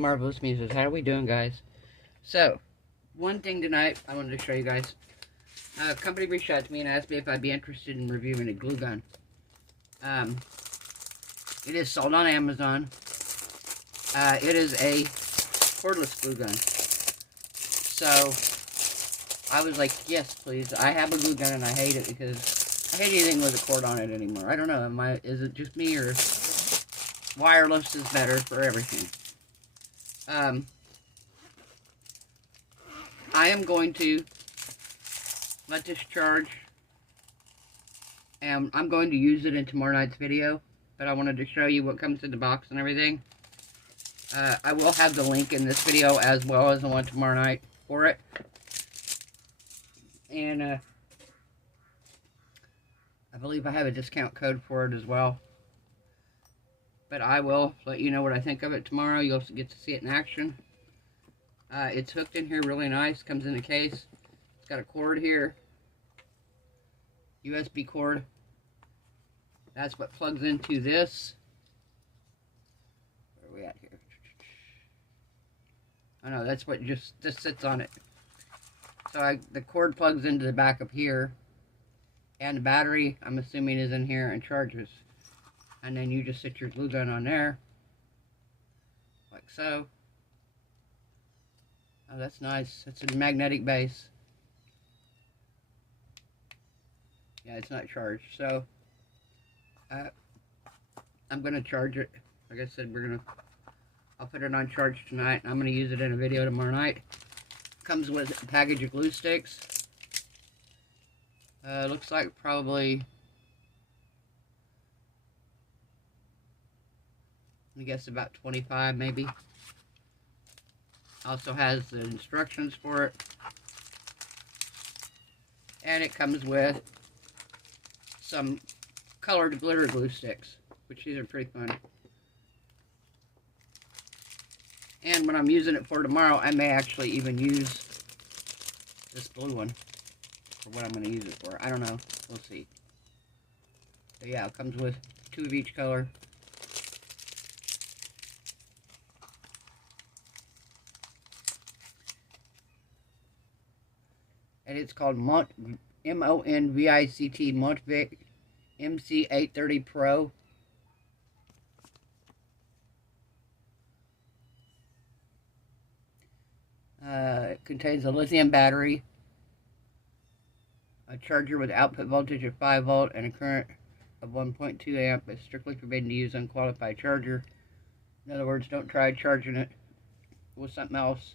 Marvelous Muses. How are we doing, guys? So, one thing tonight I wanted to show you guys. A company reached out to me and asked me if I'd be interested in reviewing a glue gun. It is sold on Amazon. It is a cordless glue gun. So, I was like, yes, please. I have a glue gun and I hate it because I hate anything with a cord on it anymore. I don't know. Is it just me, or wireless is better for everything? I am going to let this charge, and I'm going to use it in tomorrow night's video, but I wanted to show you what comes in the box and everything. I will have the link in this video as well as the one tomorrow night for it. And I believe I have a discount code for it as well. But I will let you know what I think of it tomorrow. You'll also get to see it in action. It's hooked in here really nice. Comes in a case. It's got a cord here. USB cord. That's what plugs into this. Where are we at here? Oh no, that's what just sits on it. So the cord plugs into the back up here. And the battery, I'm assuming, is in here and charges. And then you just sit your glue gun on there. Like so. Oh, that's nice. It's a magnetic base. Yeah, it's not charged. So, I'm going to charge it. Like I said, I'll put it on charge tonight. I'm going to use it in a video tomorrow night. Comes with a package of glue sticks. Looks like probably, I guess about 25 maybe. Also has the instructions for it. And it comes with some colored glitter glue sticks, which these are pretty fun. And when I'm using it for tomorrow, I may actually even use this blue one for what I'm going to use it for. I don't know. We'll see. But yeah, it comes with 2 of each color. And it's called M-O-N-V-I-C-T Montvic MC830 Pro. It contains a lithium battery, a charger with output voltage of 5 volt and a current of 1.2 amp. It's strictly forbidden to use unqualified charger. In other words, don't try charging it with something else.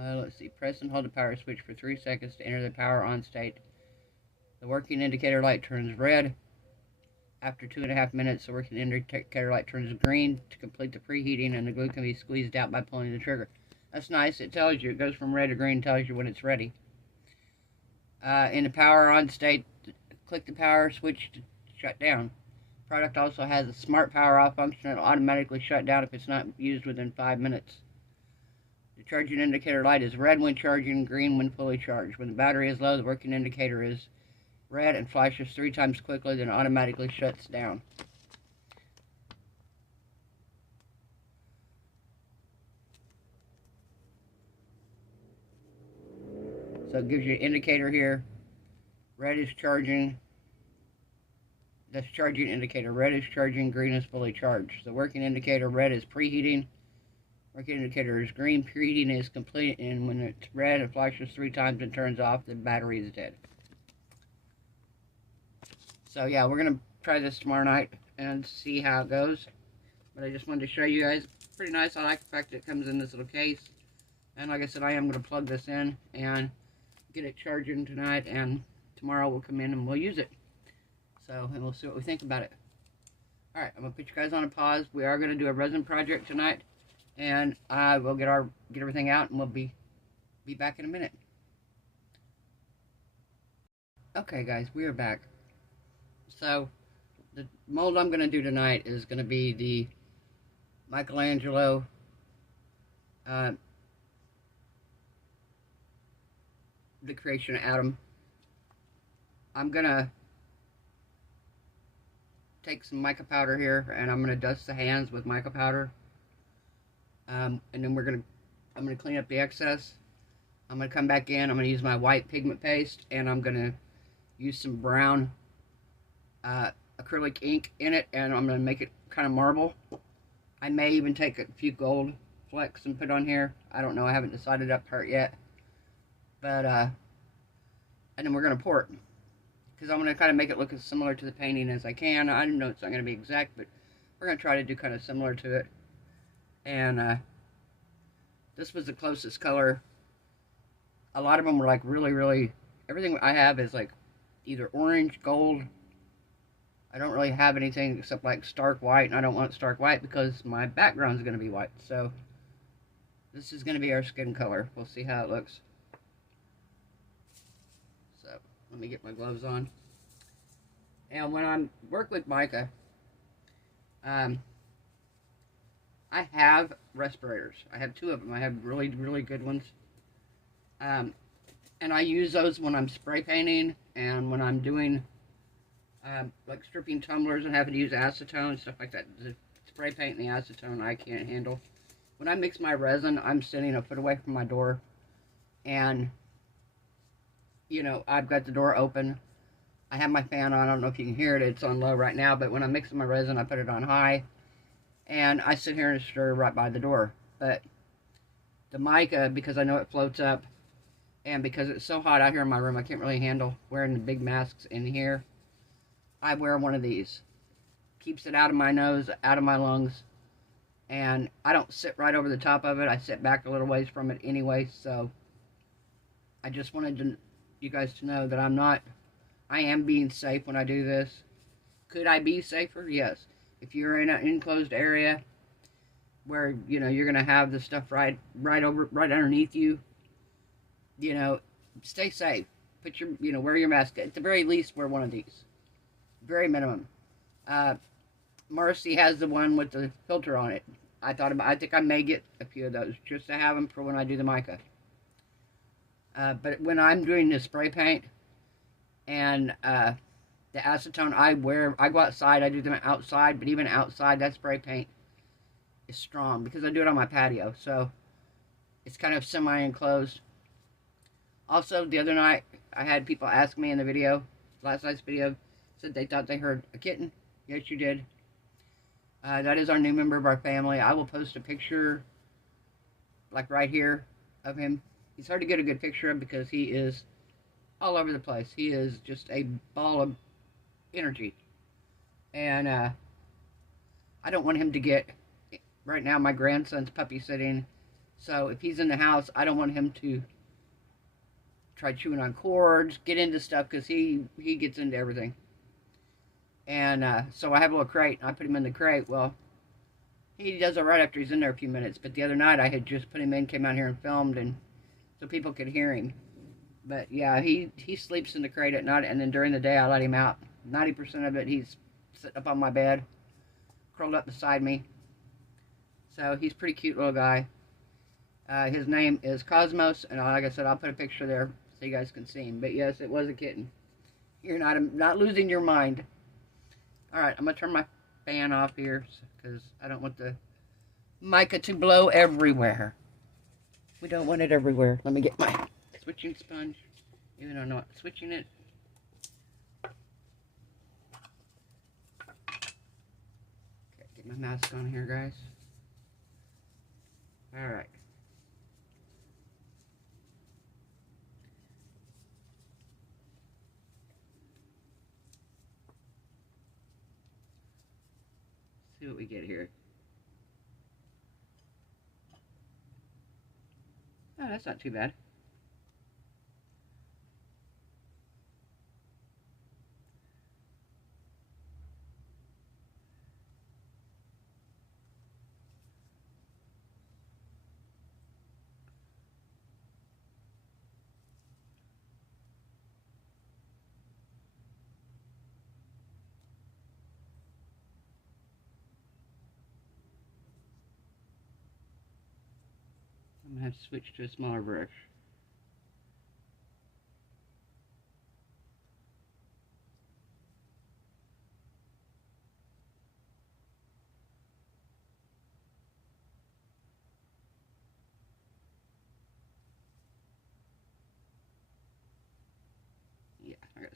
Let's see. Press and hold the power switch for 3 seconds to enter the power on state. The working indicator light turns red. After 2.5 minutes, the working indicator light turns green to complete the preheating, and the glue can be squeezed out by pulling the trigger. That's nice. It tells you. It goes from red to green, tells you when it's ready. In the power on state, click the power switch to shut down. The product also has a smart power off function that will automatically shut down if it's not used within 5 minutes. The charging indicator light is red when charging, green when fully charged. When the battery is low, the working indicator is red and flashes 3 times quickly, then automatically shuts down. So it gives you an indicator here. Red is charging. That's charging indicator. Red is charging, green is fully charged. The working indicator, red, is preheating. Working indicator is green, preheating is complete, and when it's red, it flashes 3 times and turns off, the battery is dead. So yeah, we're going to try this tomorrow night and see how it goes. But I just wanted to show you guys. Pretty nice. I like the fact that it comes in this little case. And like I said, I am going to plug this in and get it charging tonight, and tomorrow we'll come in and we'll use it. So, and we'll see what we think about it. Alright, I'm going to put you guys on a pause. We are going to do a resin project tonight. And I will get everything out, and we'll be back in a minute. Okay, guys, we are back. So, the mold I'm going to do tonight is going to be the Michelangelo the creation of Adam. I'm gonna take some mica powder here, and I'm gonna dust the hands with mica powder. And then I'm gonna clean up the excess. I'm gonna come back in. I'm gonna use my white pigment paste, and I'm gonna use some brown acrylic ink in it, and I'm gonna make it kind of marble. I may even take a few gold flecks and put on here. I don't know. I haven't decided that part yet. But and then we're gonna pour it, because I'm gonna kind of make it look as similar to the painting as I can. I know it's not gonna be exact, but we're gonna try to do kind of similar to it. And this was the closest color. A lot of them were like really, everything I have is like either orange, gold. I don't really have anything except like stark white, and I don't want stark white because my background is going to be white. So this is going to be our skin color. We'll see how it looks. So let me get my gloves on. And when I work with mica, I have respirators. I have 2 of them. I have really good ones. And I use those when I'm spray painting and when I'm doing like stripping tumblers and having to use acetone and stuff like that. The spray paint and the acetone I can't handle. When I mix my resin, I'm sitting a foot away from my door, and you know, I've got the door open. I have my fan on. I don't know if you can hear it. It's on low right now, but when I'm mixing my resin, I put it on high, and I sit here and stir right by the door. But the mica, because I know it floats up, and because it's so hot out here in my room, I can't really handle wearing the big masks in here. I wear one of these. Keeps it out of my nose, out of my lungs, and I don't sit right over the top of it. I sit back a little ways from it anyway, so I just wanted you guys to know that I am being safe when I do this. Could I be safer? Yes. If you're in an enclosed area where, you know, you're going to have the stuff right underneath you, you know, stay safe. Put your, you know, wear your mask. At the very least, wear one of these. Very minimum. Marcy has the one with the filter on it. I think I may get a few of those just to have them for when I do the mica. But when I'm doing the spray paint and the acetone, I go outside. I do them outside, but even outside, that spray paint is strong because I do it on my patio, so it's kind of semi-enclosed. Also, the other night, I had people ask me in the video, last night's video, said they thought they heard a kitten. Yes, you did. That is our new member of our family. I will post a picture, like right here, of him. He's hard to get a good picture of because he is all over the place. He is just a ball of energy. And I don't want him to get... Right now, my grandson's puppy sitting. So if he's in the house, I don't want him to try chewing on cords, get into stuff, because he gets into everything. And so I have a little crate, and I put him in the crate. Well, he does it right after he's in there a few minutes. But the other night, I had just put him in, came out here and filmed, and so people could hear him. But yeah, he sleeps in the crate at night, and then during the day, I let him out. 90% of it, he's sitting up on my bed, curled up beside me. So he's a pretty cute little guy. His name is Cosmos, and like I said, I'll put a picture there so you guys can see him. But yes, it was a kitten. You're not losing your mind. Alright, I'm going to turn my fan off here because I don't want the mica to blow everywhere. We don't want it everywhere. Let me get my switching sponge, even though I'm not switching it. Okay, get my mask on here, guys. Alright. See what we get here. Oh, that's not too bad. I'm going to have to switch to a smaller brush.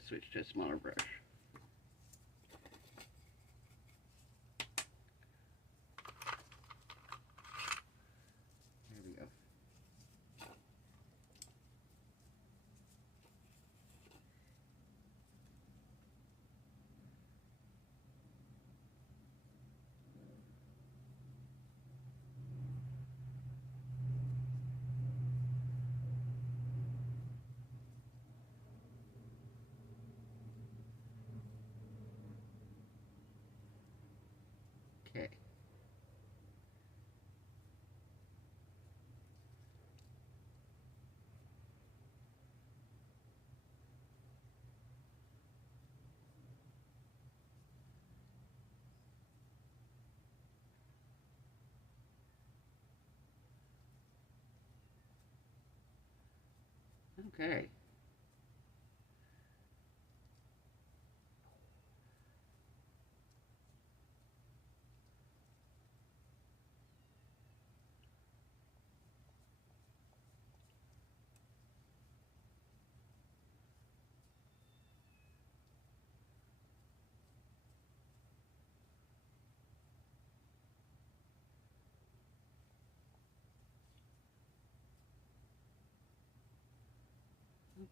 switch to a smaller brush. There we go. Okay. Okay.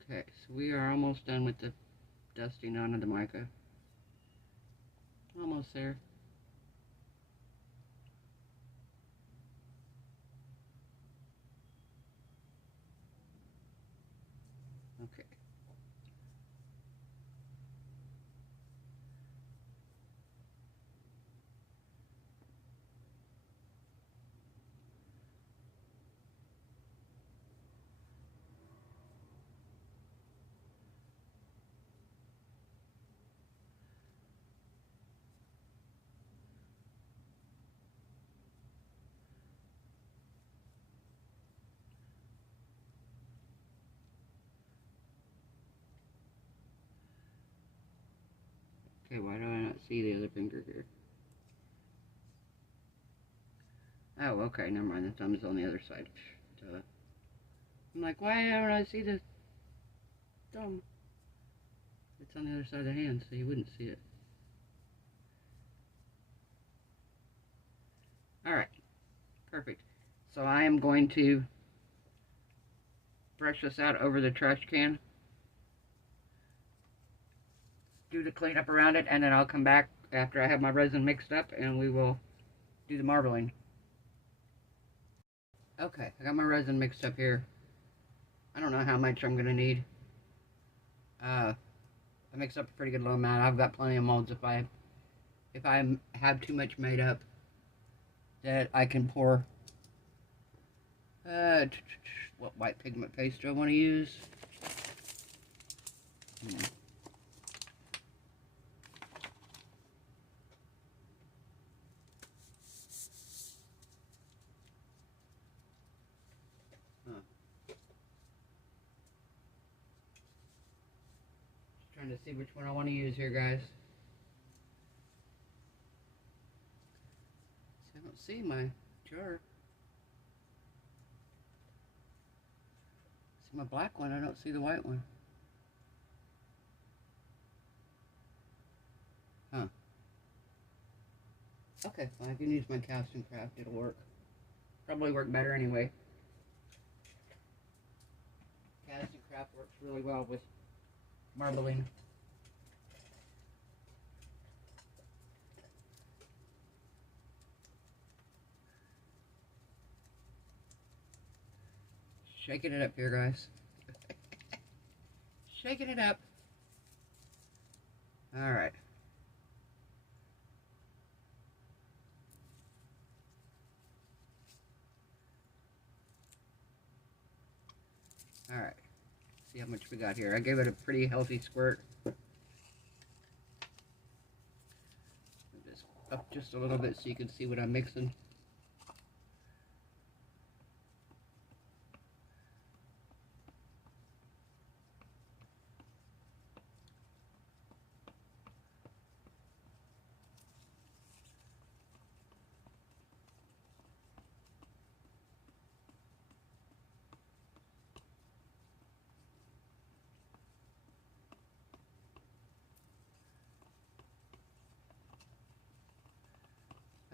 Okay, so we are almost done with the dusting onto the mica. Almost there. Okay. Okay, why do I not see the other finger here? Oh, okay, never mind. The thumb is on the other side. Duh. I'm like, why don't I see the thumb? It's on the other side of the hand, so you wouldn't see it. Alright, perfect. So I am going to brush this out over the trash can, do the cleanup around it, and then I'll come back after I have my resin mixed up and we will do the marbling. Okay, I got my resin mixed up here. I don't know how much I'm gonna need. I mixed up a pretty good low amount. I've got plenty of molds if I have too much made up that I can pour. What white pigment paste do I want to use? Trying to see which one I want to use here, guys. See, I don't see my jar. See my black one, I don't see the white one. Huh. Okay, well, I can use my cast and craft, it'll work. Probably work better anyway. Cast and craft works really well with marbling. Shaking it up here, guys. Shaking it up. Alright. Alright. See how much we got here. I gave it a pretty healthy squirt. Just up just a little bit so you can see what I'm mixing.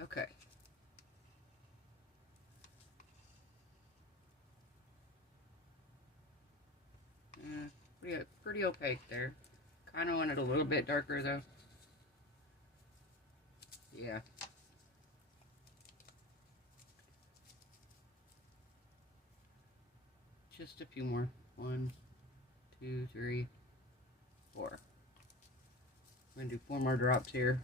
Okay. Pretty opaque there. Kind of want it a little bit darker though. Yeah. Just a few more. 1, 2, 3, 4. I'm going to do 4 more drops here.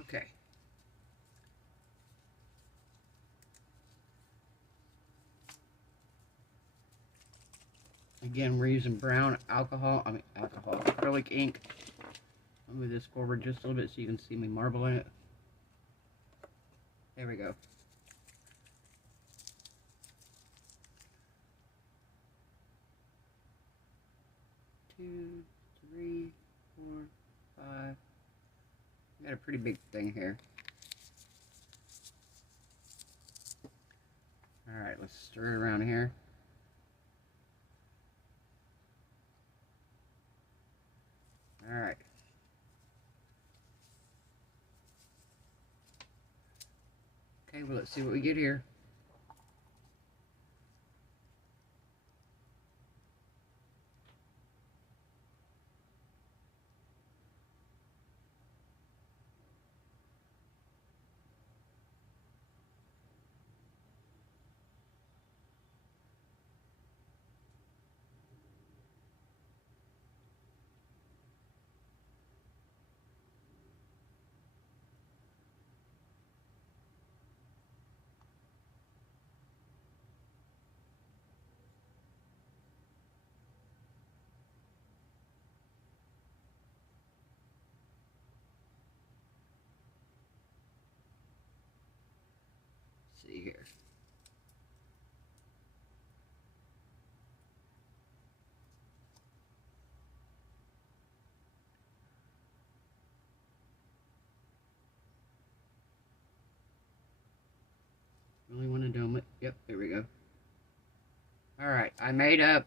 Okay. Again, we're using brown acrylic ink. I'll move this forward just a little bit so you can see me marbling it. There we go. Two, 3, 4, 5. Got a pretty big thing here. Alright, let's stir it around here. Alright. Okay, well, let's see what we get here. See here. Really want to dome it. Yep, there we go. Alright, I made up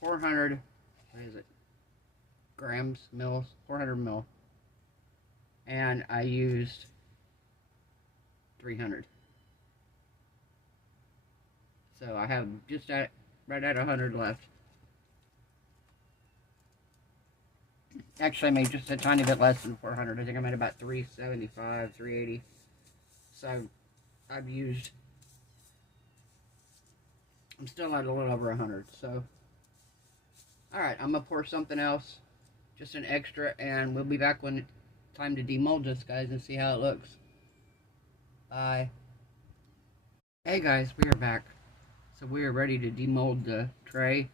400, what is it? Mils, 400 mil. And I used 300. So I have just right at 100 left. Actually, I made just a tiny bit less than 400. I think I made about 375, 380. So I'm still at a little over 100. So, alright, I'm going to pour something else, just an extra, and we'll be back when it's time to demold this, guys, and see how it looks. Bye. Hey guys, we are back. So we are ready to demold the tray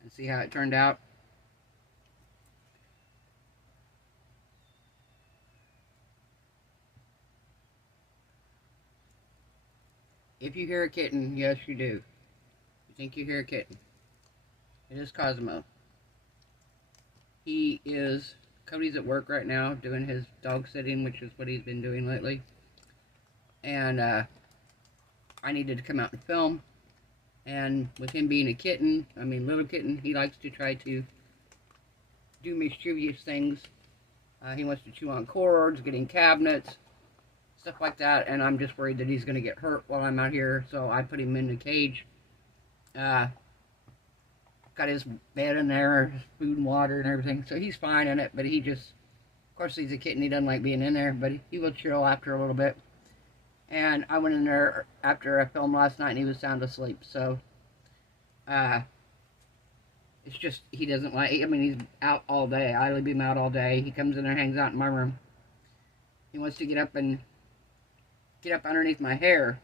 and see how it turned out. If you hear a kitten, yes you do. You think you hear a kitten. It is Cosmo. Cody's at work right now doing his dog sitting, which is what he's been doing lately. And I needed to come out and film. And with him being a kitten, little kitten, he likes to try to do mischievous things. He wants to chew on cords, get in cabinets, stuff like that. And I'm just worried that he's going to get hurt while I'm out here. So I put him in the cage. Got his bed in there, food and water and everything. So he's fine in it, but he just, of course he's a kitten, he doesn't like being in there, but he will chill after a little bit. And I went in there after I filmed last night and he was sound asleep. So, it's just, he doesn't like, he's out all day. I leave him out all day. He comes in there and hangs out in my room. He wants to get up underneath my hair,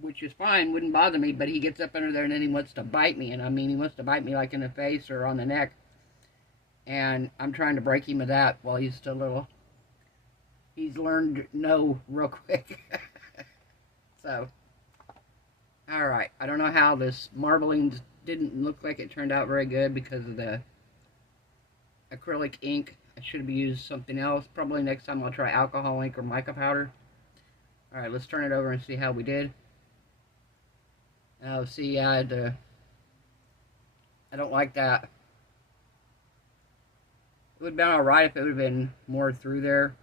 which is fine, wouldn't bother me, but he gets up under there and then he wants to bite me. And he wants to bite me like in the face or on the neck. And I'm trying to break him of that while he's still little. He's learned no real quick. So, alright, I don't know how this marbling didn't look like it turned out very good because of acrylic ink. I should have used something else. Probably next time I'll try alcohol ink or mica powder. Alright, let's turn it over and see how we did. Oh, see, I don't like that. It would have been alright if it would have been more through there.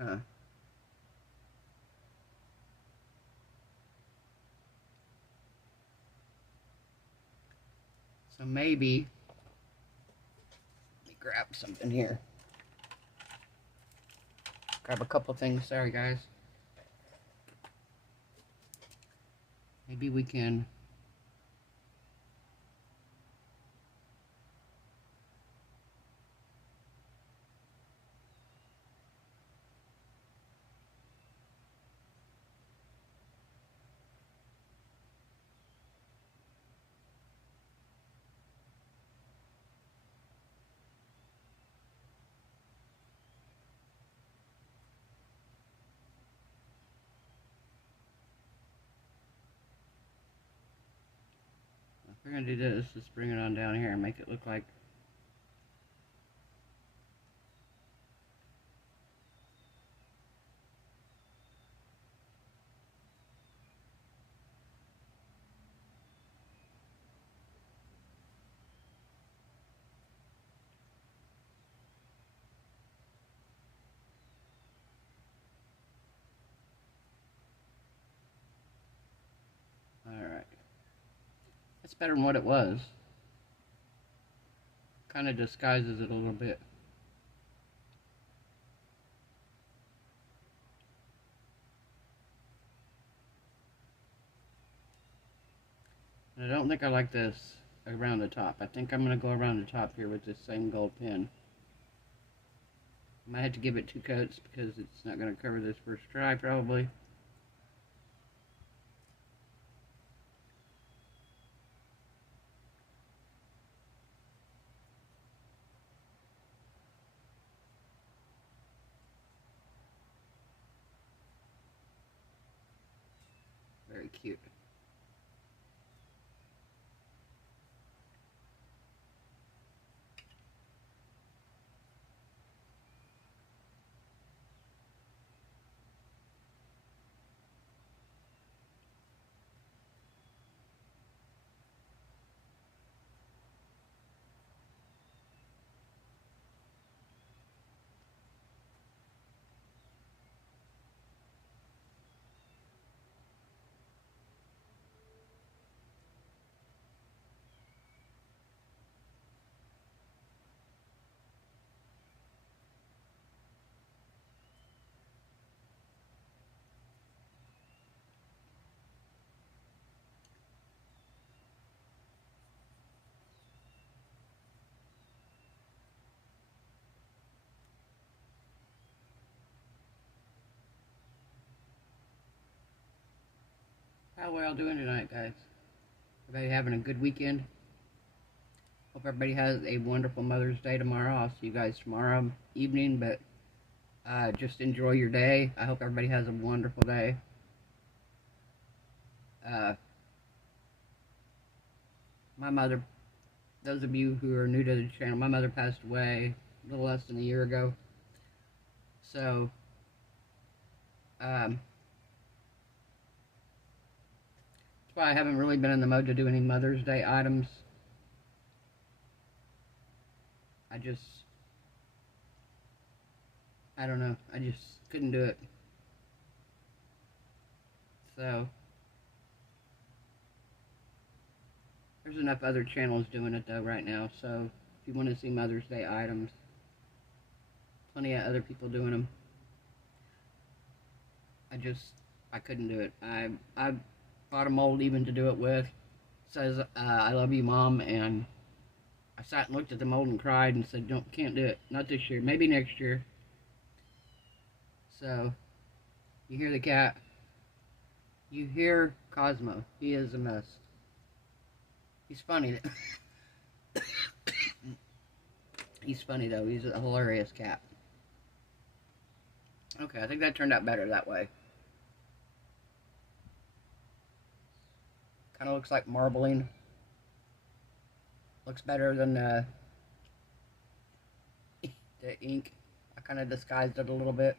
Huh. So maybe, let me grab something here. Grab a couple things, sorry guys. Maybe we can if we're going to do this, let's bring it on down here and make it look like alright. That's better than what it was. Kind of disguises it a little bit. And I don't think I like this around the top. I think I'm going to go around the top here with this same gold pen. I might have to give it 2 coats because it's not going to cover this first try probably. Very cute. How are y'all doing tonight, guys? Everybody having a good weekend? Hope everybody has a wonderful Mother's Day tomorrow. I'll see you guys tomorrow evening, but just enjoy your day. I hope everybody has a wonderful day. My mother, those of you who are new to the channel, my mother passed away a little less than a year ago. So, that's why I haven't really been in the mode to do any Mother's Day items. I don't know, I just couldn't do it. So, there's enough other channels doing it though right now, so if you want to see Mother's Day items, plenty of other people doing them. I couldn't do it. I bought a mold even to do it with. It says, I love you, Mom, and I sat and looked at the mold and cried and said, can't do it. Not this year. Maybe next year. So, you hear the cat. You hear Cosmo. He is a mess. He's funny. He's funny, though. He's a hilarious cat. Okay, I think that turned out better that way. Kind of looks like marbling. Looks better than the ink. I kind of disguised it a little bit.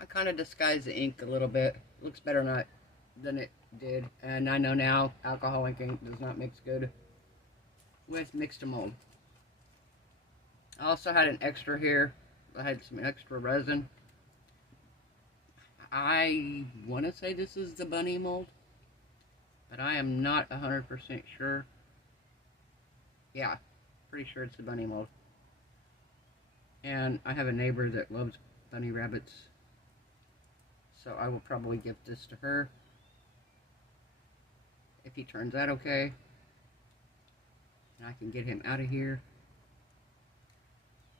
I kind of disguised the ink a little bit. Looks better than it did. And I know now alcoholic ink does not mix good with mixed mold. I also had an extra here. I had some extra resin. I want to say this is the bunny mold, but I am not 100% sure. Yeah, pretty sure it's the bunny mold. And I have a neighbor that loves bunny rabbits, so I will probably give this to her if he turns out okay, and I can get him out of here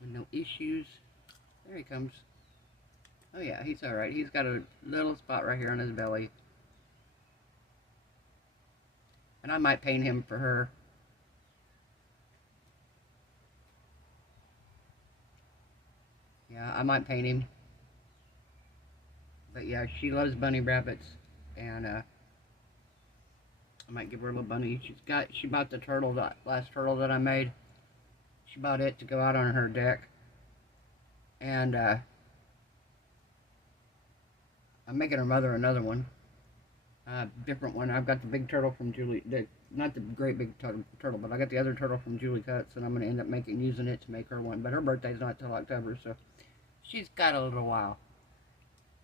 with no issues. There he comes. Oh yeah, he's alright. He's got a little spot right here on his belly. And I might paint him for her. Yeah, I might paint him. But yeah, she loves bunny rabbits. And I might give her a little bunny. She bought the turtle, the last turtle that I made. She bought it to go out on her deck. And I'm making her mother another one. Different one. I've got the big turtle from Julie. Not the great big turtle, but I got the other turtle from Julie Cuts, and I'm going to end up using it to make her one. But her birthday's not till October, so she's got a little while.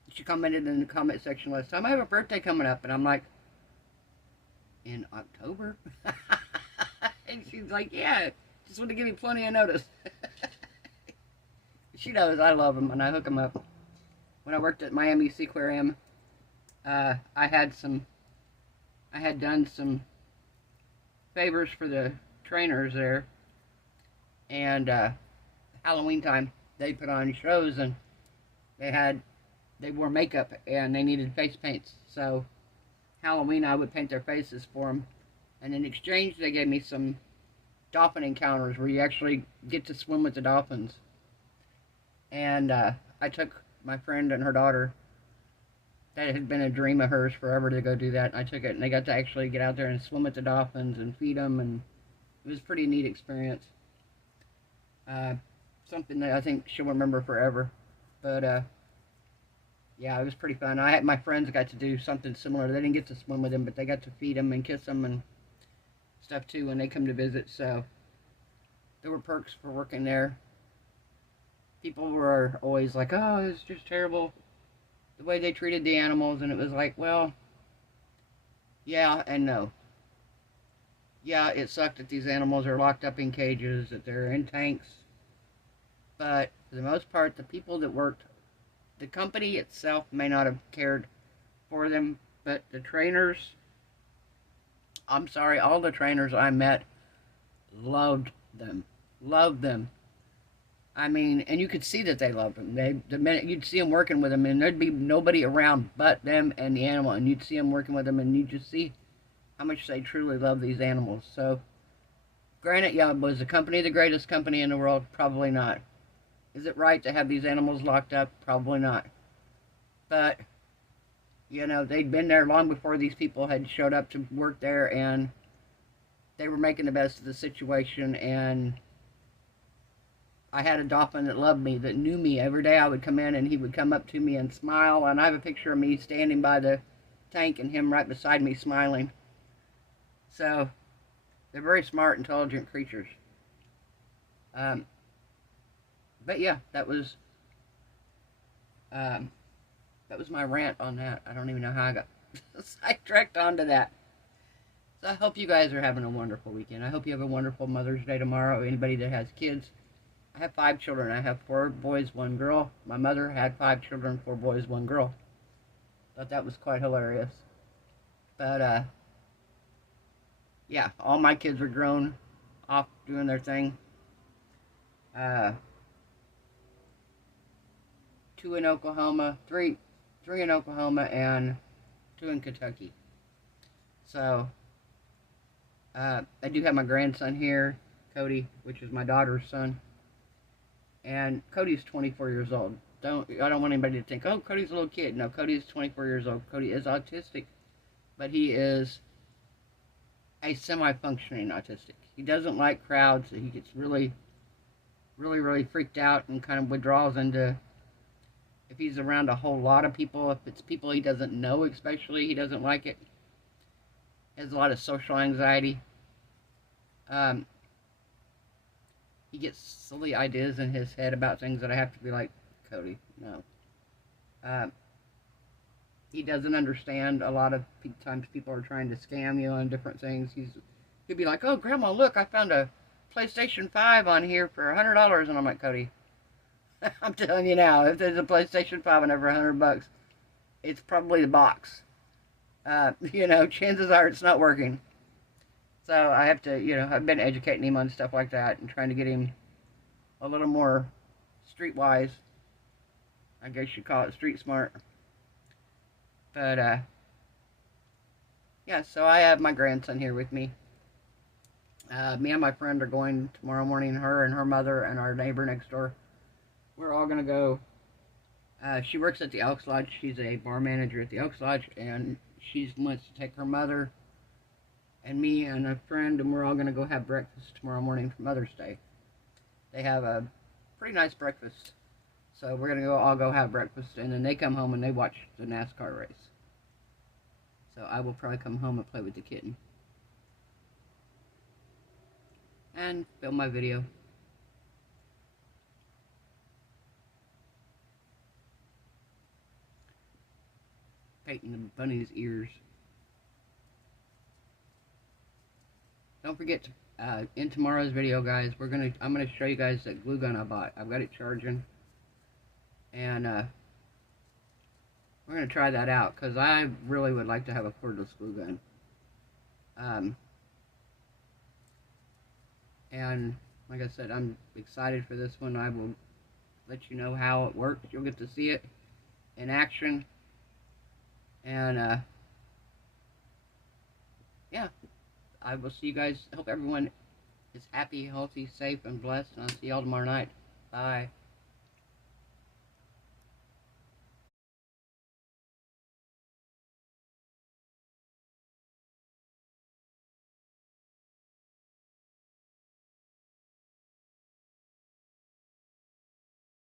She commented in the comment section last time, I have a birthday coming up, and I'm like, in October? And she's like, yeah, just want to give you plenty of notice. She knows I love them, and I hook them up. When I worked at Miami Seaquarium, I had done some favors for the trainers there, and Halloween time they put on shows, and they wore makeup and they needed face paints. So Halloween I would paint their faces for them, and in exchange they gave me some dolphin encounters where you actually get to swim with the dolphins. And I took my friend and her daughter. That had been a dream of hers forever to go do that. I took it, and they got to actually get out there and swim with the dolphins and feed them, and it was a pretty neat experience. Something that I think she'll remember forever. But yeah, it was pretty fun. My friends got to do something similar. They didn't get to swim with them, but they got to feed them and kiss them and stuff too when they come to visit. So there were perks for working there. People were always like, oh, it's just terrible the way they treated the animals, and it was like, well, yeah and no. Yeah, it sucked that these animals are locked up in cages, that they're in tanks, but for the most part, the people that worked, the company itself may not have cared for them, but the trainers, I'm sorry, all the trainers I met loved them. I mean, and you could see that they loved them. The minute you'd see them working with them, and there'd be nobody around but them and the animal, and you'd see them working with them, and you'd just see how much they truly love these animals. So, granted, yeah, was the company the greatest company in the world? Probably not. Is it right to have these animals locked up? Probably not. But, you know, they'd been there long before these people had showed up to work there, and they were making the best of the situation, and I had a dolphin that loved me, that knew me. Every day I would come in and he would come up to me and smile, and I have a picture of me standing by the tank and him right beside me smiling. So, they're very smart, intelligent creatures. But yeah, that was my rant on that. I don't even know how I got sidetracked onto that. So I hope you guys are having a wonderful weekend. I hope you have a wonderful Mother's Day tomorrow. Anybody that has kids. I have 5 children. I have 4 boys, 1 girl. My mother had 5 children, 4 boys, 1 girl. Thought that was quite hilarious. But, yeah, all my kids were grown, off doing their thing. 2 in Oklahoma, 3 in Oklahoma, and 2 in Kentucky. So, I do have my grandson here, Cody, which is my daughter's son. And Cody's 24 years old. I don't want anybody to think, oh, Cody's a little kid. No, Cody is 24 years old. Cody is autistic, but he is a semi-functioning autistic. He doesn't like crowds. He gets really, really, really freaked out and kind of withdraws into, if he's around a whole lot of people, if it's people he doesn't know especially, he doesn't like it. He has a lot of social anxiety. He gets silly ideas in his head about things that I have to be like, Cody, no. He doesn't understand a lot of times people are trying to scam you on different things. He'll be like, oh, Grandma, look, I found a PlayStation 5 on here for $100. And I'm like, Cody, I'm telling you now, if there's a PlayStation 5 on over $100, it's probably the box. Chances are it's not working. So I have to, I've been educating him on stuff like that and trying to get him a little more streetwise. I guess you call it street smart. But, yeah, so I have my grandson here with me. Me and my friend are going tomorrow morning, her and her mother and our neighbor next door. We're all going to go. She works at the Elks Lodge. She's a bar manager at the Elks Lodge, and she wants to take her mother and me and a friend, and we're all going to go have breakfast tomorrow morning for Mother's Day. They have a pretty nice breakfast. So we're going to all go have breakfast, and then they come home and they watch the NASCAR race. So I will probably come home and play with the kitten. And film my video. Painting the bunny's ears. Don't forget to, in tomorrow's video, guys, I'm gonna show you guys that glue gun I bought. I've got it charging. And we're going to try that out, because I really would like to have a cordless glue gun. And like I said, I'm excited for this one. I will let you know how it works. You'll get to see it in action. And yeah, I will see you guys. I hope everyone is happy, healthy, safe, and blessed. And I'll see y'all tomorrow night. Bye.